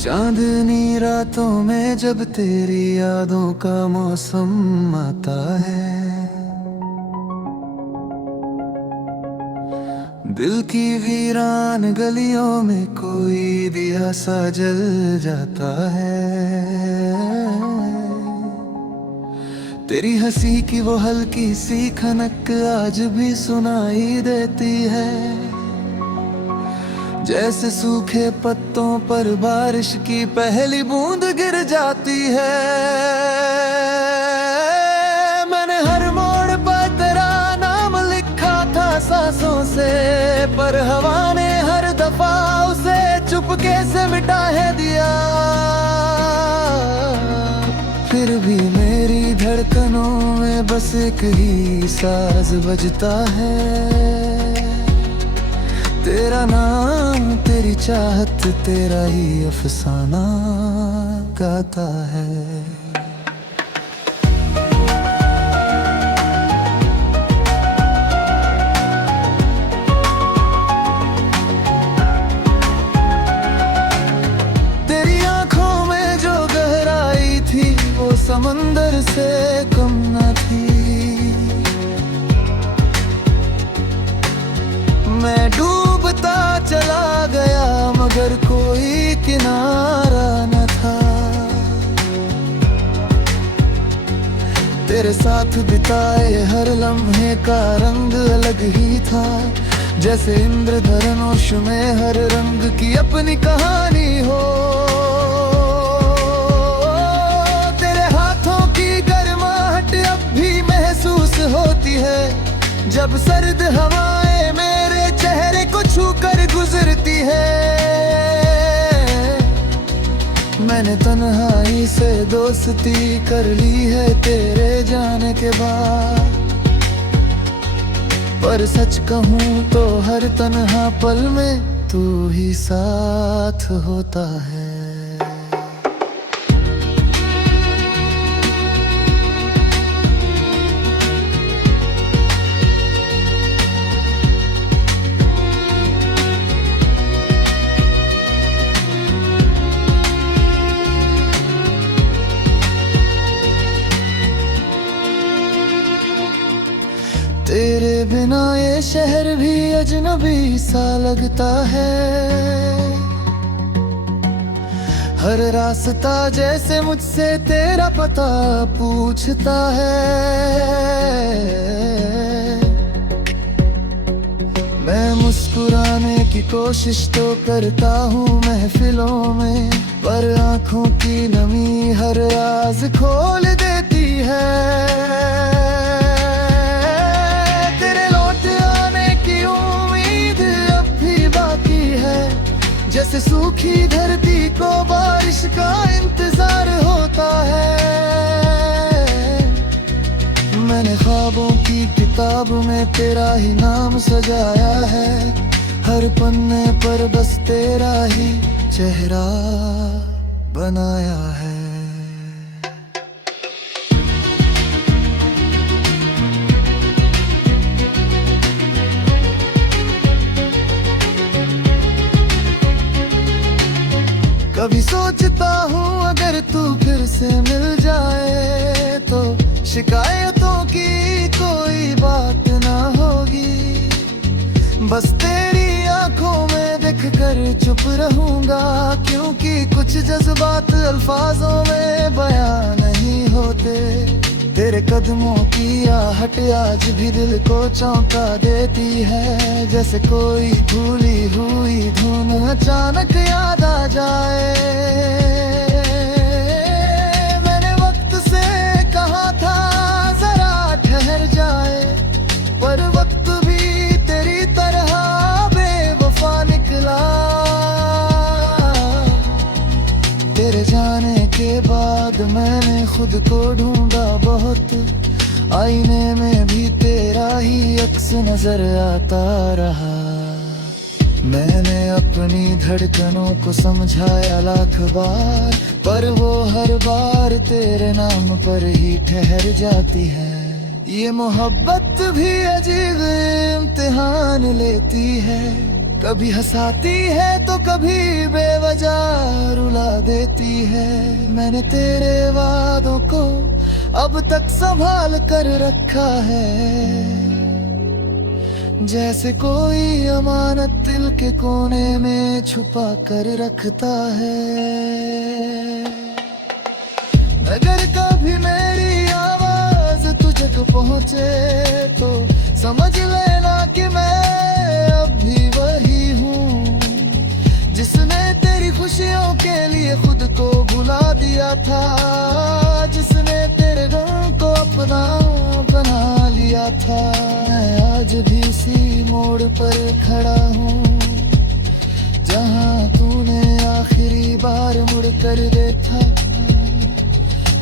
चांदनी रातों में जब तेरी यादों का मौसम आता है, दिल की वीरान गलियों में कोई दिया सा जल जाता है। तेरी हंसी की वो हल्की सी खनक आज भी सुनाई देती है, जैसे सूखे पत्तों पर बारिश की पहली बूंद गिर जाती है। मैंने हर मोड़ पर तेरा नाम लिखा था सांसों से, पर हवा ने हर दफा उसे चुपके से मिटा है दिया। फिर भी मेरी धड़कनों में बस एक ही साज बजता है, तेरा नाम, तेरी चाहत, तेरा ही अफसाना गाता है। तेरी आंखों में जो गहराई थी वो समंदर से कम न थी। मैं डूबता चला गया मगर कोई किनारा न था। तेरे साथ बिताए हर लम्हे का रंग अलग ही था, जैसे इंद्रधनुष में हर रंग की अपनी कहानी हो। तेरे हाथों की गर्माहट अब भी महसूस होती है, जब सर्द हवाएं मेरे चेहरे को छूकर गुजरती है। मैंने तन्हाई से दोस्ती कर ली है तेरे जाने के बाद, पर सच कहूँ तो हर तन्हा पल में तू ही साथ होता है। तेरे बिना ये शहर भी अजनबी सा लगता है, हर रास्ता जैसे मुझसे तेरा पता पूछता है। मैं मुस्कुराने की कोशिश तो करता हूँ महफिलों में, पर आंखों की नमी हर राज खोल देती है। जैसे सूखी धरती को बारिश का इंतजार होता है। मैंने ख्वाबों की किताब में तेरा ही नाम सजाया है, हर पन्ने पर बस तेरा ही चेहरा बनाया है। कभी सोचता हूँ अगर तू फिर से मिल जाए तो शिकायतों की कोई बात ना होगी। बस तेरी आंखों में देखकर चुप रहूंगा, क्योंकि कुछ जज्बात अल्फाजों में बयां नहीं होते। तेरे कदमों की आहट आज भी दिल को चौंका देती है, जैसे कोई भूली हुई धुन अचानक याद आ जाए। मैंने वक्त से कहा था जरा ठहर जाए, पर वक्त भी तेरी तरह बेवफा निकला। तेरे जाने के बाद मैंने खुद को ढूंढा बहुत, आईने में भी तेरा ही अक्स नजर आता रहा। मैंने अपनी धड़कनों को समझाया लाख बार, पर वो हर बार तेरे नाम पर ही ठहर जाती है। ये मोहब्बत भी अजीब इम्तिहान लेती है, कभी हंसाती है तो कभी बेवजह रुला देती है। मैंने तेरे वादों को अब तक संभाल कर रखा है, जैसे कोई अमानत दिल के कोने में छुपा कर रखता है। अगर कभी मेरी आवाज तुझ तक पहुंचे तो समझ लेना कि मैं अब भी वही हूँ, जिसने तेरी खुशियों के लिए खुद को भुला दिया था, जिसने तेरे गम को अपना बना लिया था। मैं आज भी उसी मोड़ पर खड़ा हूँ जहाँ तूने आखिरी बार मुड़ कर देखा।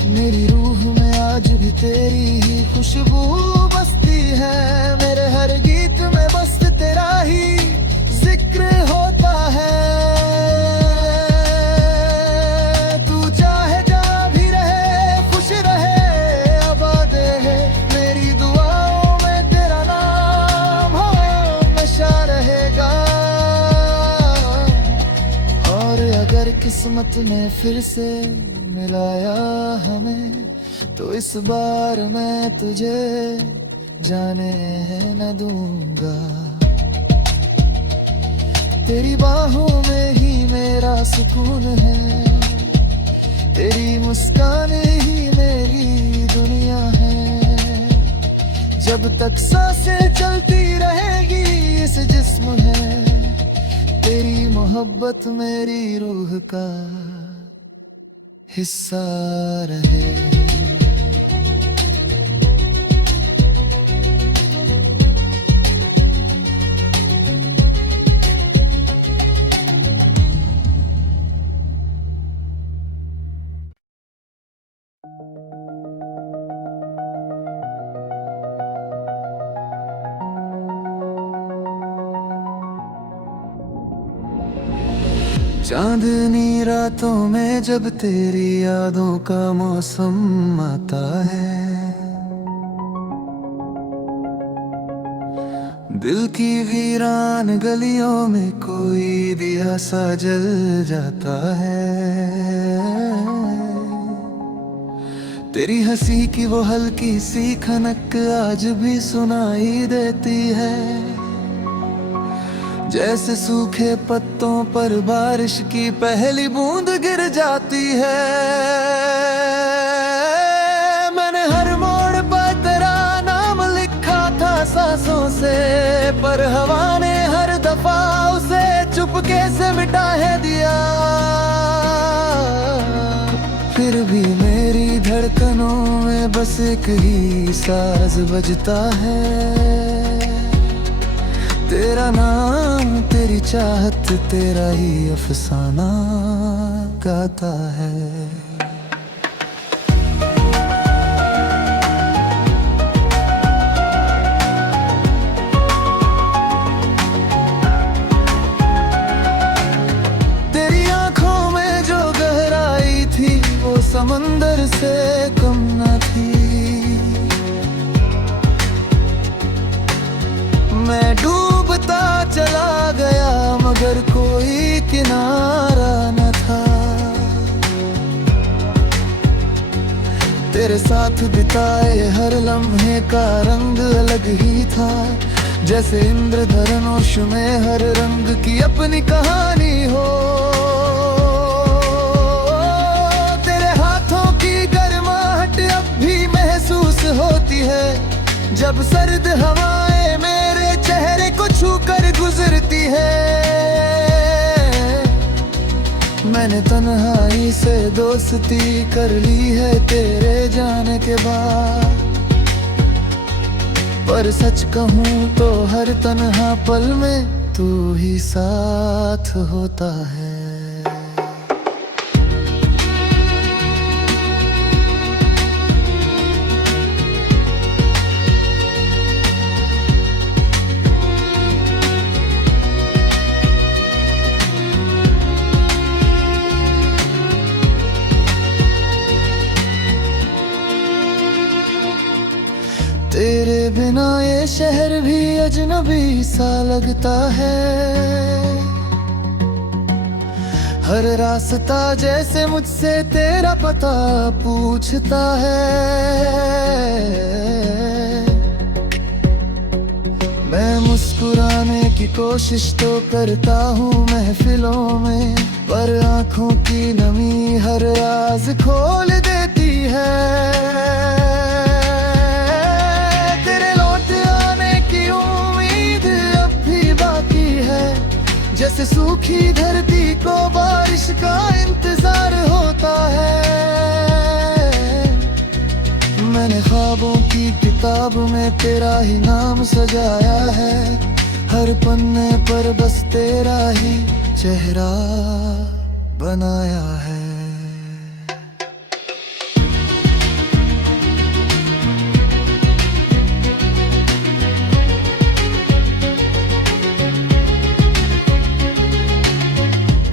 मेरी रूह में आज भी तेरी ही खुशबू बसती है, मेरे हर गीत में बस तेरा ही जिक्र होता है। तू चाहे जहाँ भी रहे खुश रहे आबाद है, मेरी दुआओं में तेरा नाम हमेशा रहेगा। और अगर किस्मत ने फिर से मिलाया हमें तो इस बार मैं तुझे जाने न दूंगा। तेरी बाहों में ही मेरा सुकून है, तेरी मुस्कान ही मेरी दुनिया है। जब तक सांसें चलती रहेगी इस जिस्म है, तेरी मोहब्बत मेरी रूह का हिस्सा रहे। चांदनी रातों में जब तेरी यादों का मौसम आता है, दिल की वीरान गलियों में कोई दिया सा जल जाता है। तेरी हंसी की वो हल्की सी खनक आज भी सुनाई देती है, जैसे सूखे पत्तों पर बारिश की पहली बूंद गिर जाती है। मैंने हर मोड़ पर तेरा नाम लिखा था सांसों से, पर हवा ने हर दफा उसे चुपके से मिटा है दिया। फिर भी मेरी धड़कनों में बस एक ही साज बजता है, तेरा नाम तेरी चाहत तेरा ही अफसाना गाता है। तेरी आंखों में जो गहराई थी वो समंदर से कम न थी। मैं डूबता चला गया मगर कोई किनारा न था। तेरे साथ बिताए हर लम्हे का रंग अलग ही था, जैसे इंद्रधनुष में हर रंग की अपनी कहानी हो। तेरे हाथों की गर्माहट अब भी महसूस होती है, जब सर्द हवाएं मेरे चेहरे को छू कर गुजरती है। मैंने तन्हाई से दोस्ती कर ली है तेरे जाने के बाद, पर सच कहूँ तो हर तन्हा पल में तू ही साथ होता है। तेरे बिना ये शहर भी अजनबी सा लगता है। हर रास्ता जैसे मुझसे तेरा पता पूछता है। मैं मुस्कुराने की कोशिश तो करता हूँ महफिलों में, पर आंखों की नमी हर राज खोल देती है। तेरे लौट आने की उम्मीद अब भी बाकी है, जैसे सूखी धरती को बारिश का इंतजार होता है। मैंने ख्वाबों की किताब में तेरा ही नाम सजाया है, हर पन्ने पर बस तेरा ही चेहरा बनाया है।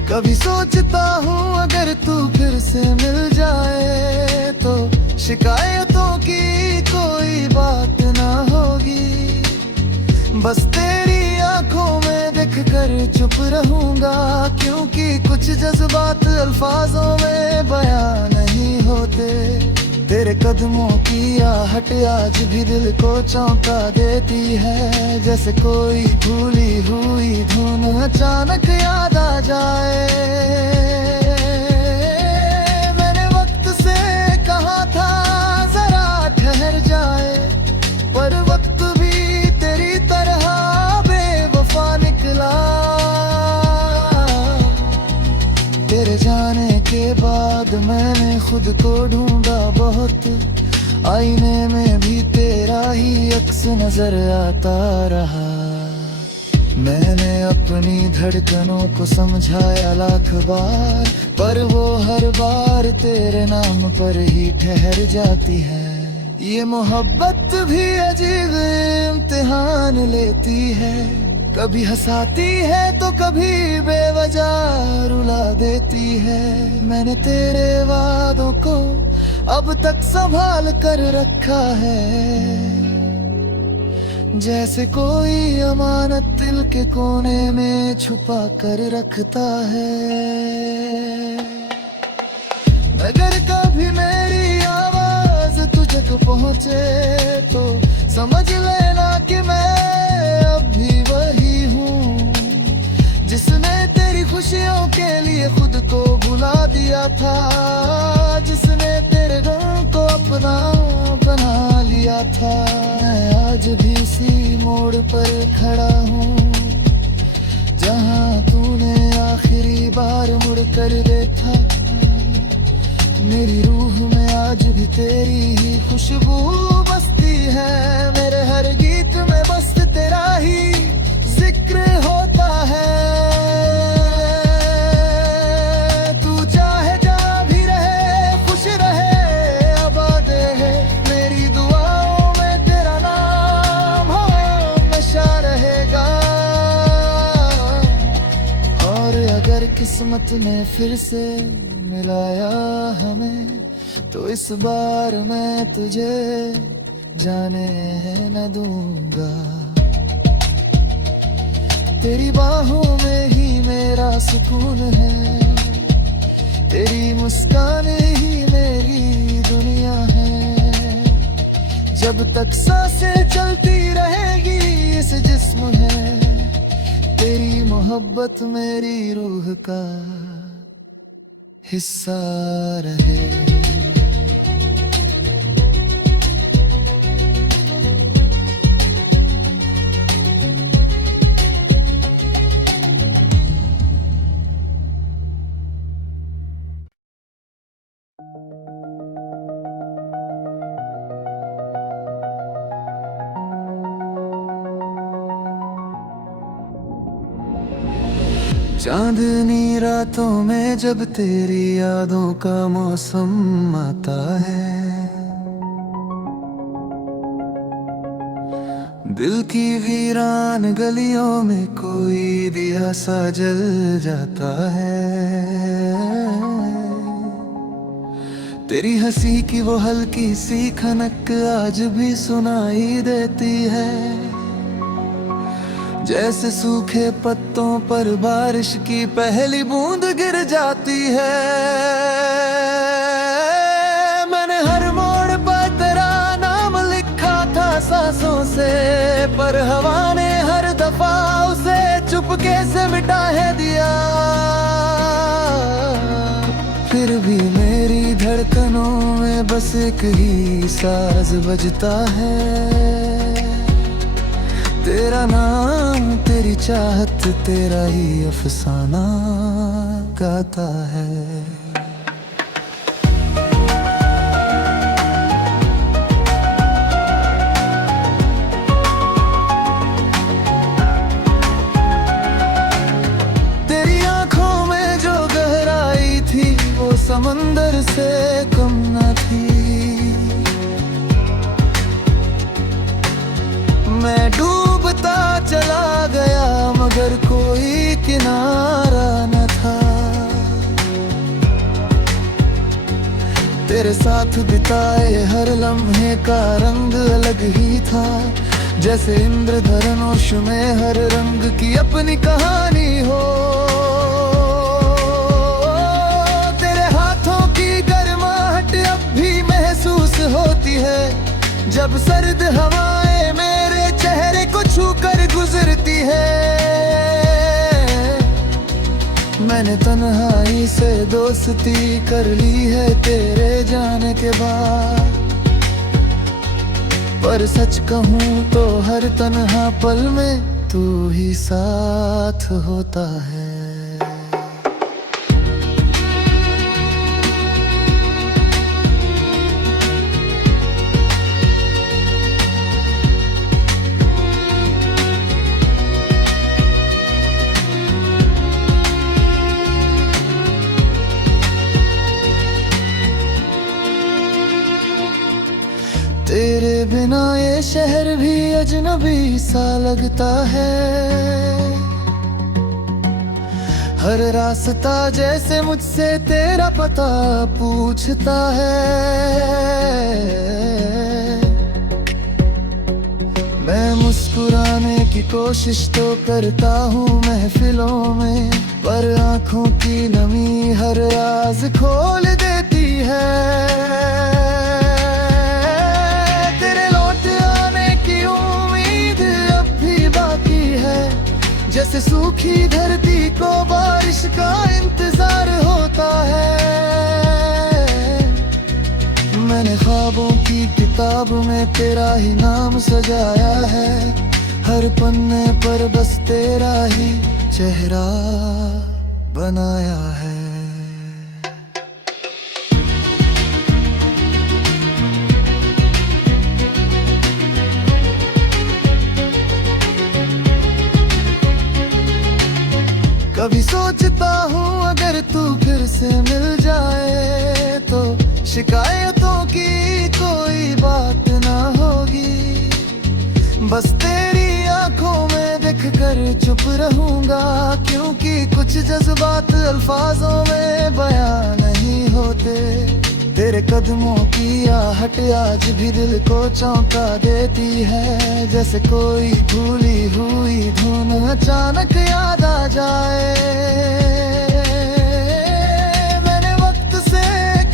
कभी सोचता हूँ अगर तू फिर से मिल जाए तो शिकायतों की कोई बात ना होगी। बस तेरी आंखों में देखकर चुप रहूंगा, क्योंकि कुछ जज्बात अल्फाजों में बयां नहीं होते। तेरे कदमों की आहट आज भी दिल को चौंका देती है, जैसे कोई भूली हुई धुन अचानक याद आ जाए। मैंने वक्त से कहा था जरा ठहर जाए, पर वक्त भी तेरी तरह बेवफा निकला। तेरे जाने के बाद मैंने खुद को ढूंढा बहुत, आईने में भी तेरा ही अक्स नजर आता रहा। मैंने अपनी धड़कनों को समझाया लाख बार, पर वो हर बार तेरे नाम पर ही ठहर जाती है। ये मोहब्बत भी अजीब इम्तिहान लेती है, कभी हंसाती है तो कभी बेवजह रुला देती है। मैंने तेरे वादों को अब तक संभाल कर रखा है, जैसे कोई अमानत दिल के कोने में छुपा कर रखता है। अगर कभी मेरी आवाज तुझ तक पहुंचे तो समझ लेना कि मैं अब भी वही हूँ, जिसने तेरी खुशियों के लिए खुद को भुला दिया था, जिसने तेरे गम को अपना बना लिया था। मैं आज भी उसी मोड़ पर खड़ा हूँ, जहाँ तूने आखिरी बार मुड़ कर देखा। मेरी रूह में आज भी तेरी ही खुशबू बसती है, मेरे हर गीत में बस तेरा ही जिक्र होता है। तू चाहे जहाँ भी रहे खुश रहे आबाद है, मेरी दुआओं में तेरा नाम हमेशा रहेगा। और अगर किस्मत ने फिर से मिलाया हमें, तो इस बार मैं तुझे जाने न दूंगा। तेरी बाहों में ही मेरा सुकून है, तेरी मुस्कान ही मेरी दुनिया है। जब तक सांसें चलती रहेगी इस जिस्म है, तेरी मोहब्बत मेरी रूह का हिस्सा रहे। चांदनी रातों में जब तेरी यादों का मौसम आता है, दिल की वीरान गलियों में कोई दिया सा जल जाता है। तेरी हंसी की वो हल्की सी खनक आज भी सुनाई देती है, जैसे सूखे पत्तों पर बारिश की पहली बूंद गिर जाती है। मैंने हर मोड़ पर तेरा नाम लिखा था सांसों से, पर हवा ने हर दफा उसे चुपके से मिटा है दिया। फिर भी मेरी धड़कनों में बस एक ही साज बजता है, तेरा नाम, तेरी चाहत, तेरा ही अफसाना गाता है। तेरी आंखों में जो गहराई थी वो समंदर से कम न थी। मैं डूबता चला गया मगर कोई किनारा न था। तेरे साथ बिताए हर लम्हे का रंग अलग ही था, जैसे इंद्रधनुष में हर रंग की अपनी कहानी हो। तेरे हाथों की गर्माहट अब भी महसूस होती है, जब सर्द हवाएं मेरे चेहरे को छू कर गुजरती है। मैंने तन्हाई से दोस्ती कर ली है तेरे जाने के बाद, पर सच कहूँ तो हर तन्हा पल में तू ही साथ होता है। तेरे बिना ये शहर भी अजनबी सा लगता है, हर रास्ता जैसे मुझसे तेरा पता पूछता है। मैं मुस्कुराने की कोशिश तो करता हूँ महफिलों में, पर आंखों की नमी हर राज खोल देती है। जैसे सूखी धरती को बारिश का इंतजार होता है। मैंने ख्वाबों की किताब में तेरा ही नाम सजाया है, हर पन्ने पर बस तेरा ही चेहरा बनाया है। कभी सोचता हूँ अगर तू फिर से मिल जाए तो शिकायतों की कोई बात ना होगी। बस तेरी आंखों में देखकर चुप रहूंगा, क्योंकि कुछ जज्बात अल्फाजों में बयां नहीं होते। तेरे कदमों की आहट आज भी दिल को चौंका देती है, जैसे कोई भूली हुई धुन अचानक याद आ जाए। मैंने वक्त से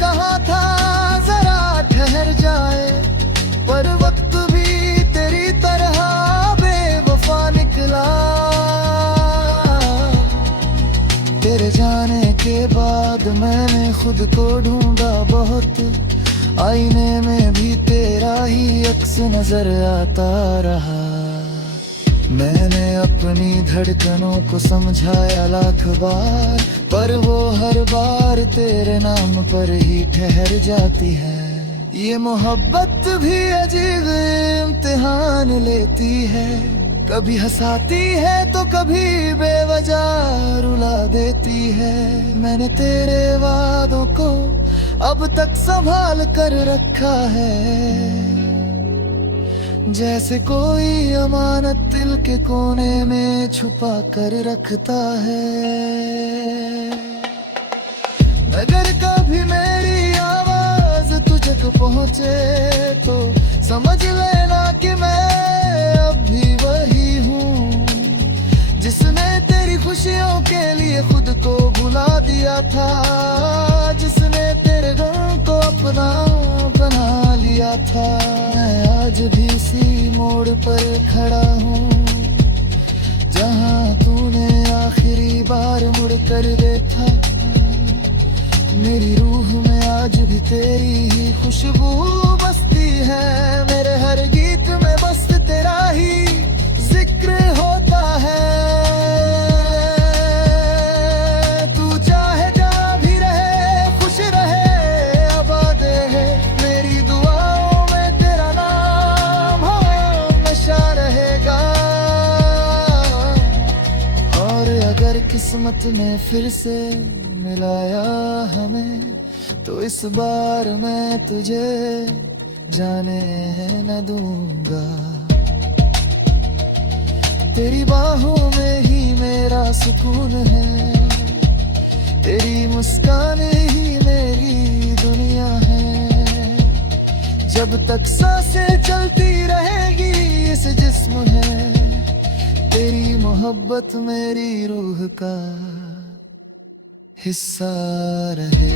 कहा था जरा ठहर जाए, पर वक्त भी तेरी तरह बेवफा निकला। तेरे जाने के बाद मैंने खुद को ढूंढा बहुत, आईने में भी तेरा ही अक्स नजर आता रहा। मैंने अपनी धड़कनों को समझाया लाख बार, पर वो हर बार तेरे नाम पर ही ठहर जाती है। ये मोहब्बत भी अजीब इम्तिहान लेती है, कभी हंसाती है तो कभी बेवजह रुला देती है। मैंने तेरे वादों को अब तक संभाल कर रखा है, जैसे कोई अमानत दिल के कोने में छुपा कर रखता है। अगर कभी मेरी आवाज तक पहुँचे तो समझ लेना कि मैं अब भी वही हूँ जिसने तेरी खुशियों के लिए खुद को भुला दिया था, जिसने तेरे गम को अपना बना लिया था। मैं आज भी इसी मोड़ पर खड़ा हूँ जहाँ तूने आखिरी बार मुड़ कर देखा। मेरी रूह में आज भी तेरी ही खुशबू बसती है, मेरे हर गीत में बस तेरा ही जिक्र होता है। तू चाहे जहाँ भी रहे, खुश रहे, आबाद है, मेरी दुआओं में तेरा नाम हमेशा रहेगा। और अगर किस्मत ने फिर से मिलाया हमें तो इस बार मैं तुझे जाने न दूंगा। तेरी बाहों में ही मेरा सुकून है, तेरी मुस्कान ही मेरी दुनिया है। जब तक सांसें चलती रहेगी इस जिस्म है, तेरी मोहब्बत मेरी रूह का हिस्सा रहे।